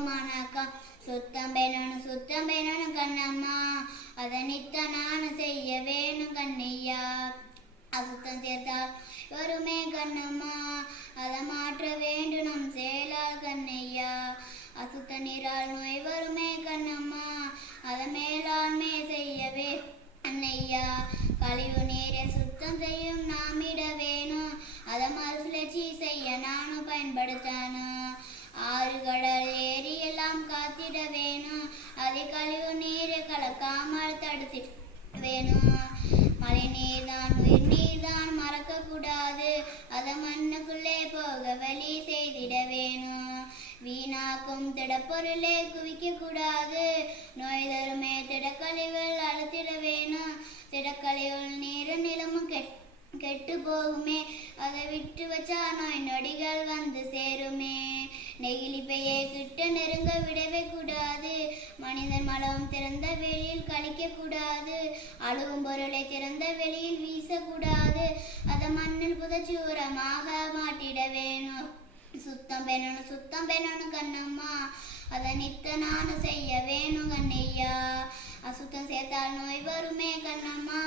வணக்கம் சுத்தம் பெறணும் சுத்தம் பெறணும் கண்ணம்மா. அதை நித்த நானும் செய்ய வேணும் கண்ணையா. அசுத்தம் சேர்த்தால் வருமே கண்ணம்மா. அதை மாற்ற வேண்டும் நம் செயலால் கண்ணையா. அசுத்த நீரால் நோய் வருமே கண்ணம்மா. அதை மேலாண்மை செய்யவே அன்னையா கழிவு நீரை சுத்தம் செய்யும் நாமிட வேணும். அதை மறுசுழற்சி செய்ய நானும் பயன்படுத்தணும். ஆறுகள் நீரை தடுத்து வேணும் மழை நீர் தான் உயிர் நீர் தான் மறக்க கூடாது அதை மண்ணுக்குள்ளே போக வழி செய்திட வேணும் வீணாக்கும் திடப்பொருளே குவிக்க கூடாது நோய் தருமே திடக்கழிவுகள் அழுத்திட வேணும் திடக்கழிவுகள் நீரும் நிலமும் கெட் கெட்டு போகுமே அதை விட்டு வச்சா நோய் நொடிகள் வந்து சேருமே. நெகிழிப்பையை கிட்ட நெருங்க விடவே கூடாது. மனிதன் மலம் திறந்த வெளியில் கழிக்க கூடாது. அழுகும் பொருளை திறந்த வெளியில் வீசக்கூடாது. அதை மண்ணில் புதைச்சி உரமாக மாட்டிட வேணும். சுத்தம் பெறணும் சுத்தம் பெறணும் கண்ணம்மா. அதை நித்த நானும் செய்ய வேணும் கண்ணையா. அசுத்தம் சேர்த்தால் நோய் வருமே கண்ணம்மா.